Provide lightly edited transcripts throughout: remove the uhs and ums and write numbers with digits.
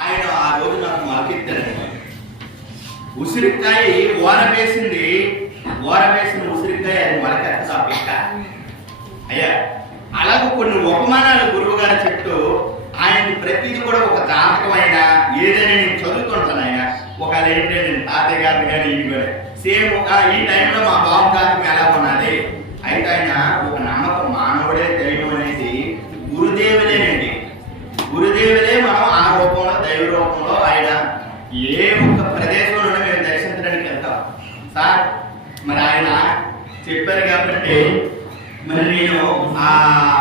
ఆయన ఆ రోజు నాకు మొలకెత్తాడు. ఉసిరికాయ ఓరవేసిన ఉసిరికాయ అది మొలకెత్తా పెట్ట అయ్యా. అలాగే కొన్ని ఉపమానాలు గురువు గారు చెప్తూ ఆయన ప్రతిదీ కూడా ఒక జాతకం అయినా ఏదైనా నేను చదువుతుంటాను. ఆయన ఒకవేళ ఏంటంటే నేను తాతయ్య గారిని కానీ ఇది సేమ్ ఈ టైంలో మా బాబు జాతకం ఎలా ఉన్నది అయితే ఆయన ఒక నమ్మకం మానవుడే దైవం అనేది గురుదేవులేనండి. గురుదేవులే మనం ఆ రూపంలో దైవ రూపంలో ఆయన ఏ ఒక్క ప్రదేశంలో మేము దర్శించడానికి వెళ్తాం సార్. మరి ఆయన చెప్పారు కాబట్టి మరి నేను ఆ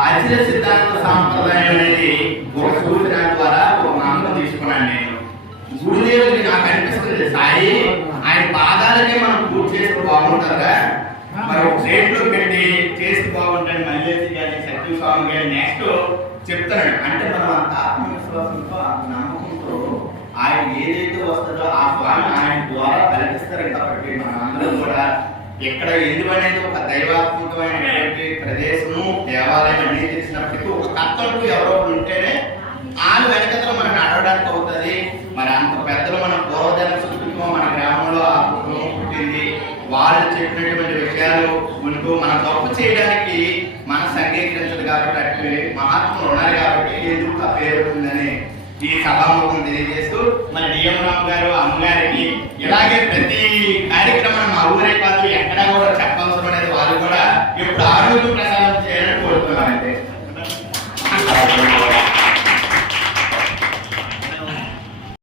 అచిర సిద్ధాంత సాంప్రదాయం అనేది ఒక సూచన ద్వారా ఒక నమ్మకం తీసుకున్నాను. నేను గురుదేవుడికి నాకు అనిపిస్తుంది సాయి ఆయన పాదాలకే మనం పూజ చేస్తే బాగుంటుందా, మరి ఒక రేట్లో పెట్టి చేస్తే బాగుంటుంది. మళ్ళీ కానీ సత్య స్వామి కానీ నెక్స్ట్ చెప్తాడు. అంటే మనం అంత ఆత్మవిశ్వాసంతో ఆ నమ్మకంతో ఆయన ఏదైతే వస్తుందో ఆ స్వామి ఆయన ద్వారా కల్పిస్తారు. కాబట్టి మనం అందరం కూడా ఎక్కడ ఎందుకనేది ఒక దైవాత్మకమైనటువంటి ప్రదేశము దేవాలయం అనేది తెలిసినప్పటికీ ఒక కర్తంటూ ఎవరో ఉంటేనే వాళ్ళు వెనకతలో మనకు నడవడానికి అవుతుంది. మరి అంత పెద్దలు మన పూర్వజన సంస్కృతిలో మన గ్రామంలో ఆ కుటుంబం పుట్టింది. వాళ్ళు చెప్పినటువంటి విషయాలు ఉంటూ మన తప్పు చేయడానికి మనసు అంగీకరించదు. కాబట్టి అటు మహాత్ములు ఉన్నారు కాబట్టి ఎందుకు ఆ పేరు ఉందని ఈ సభాముఖం తెలియజేస్తూ మరి డిఎం రామ్ గారు అమ్మగారికి ఇలాగే ప్రతి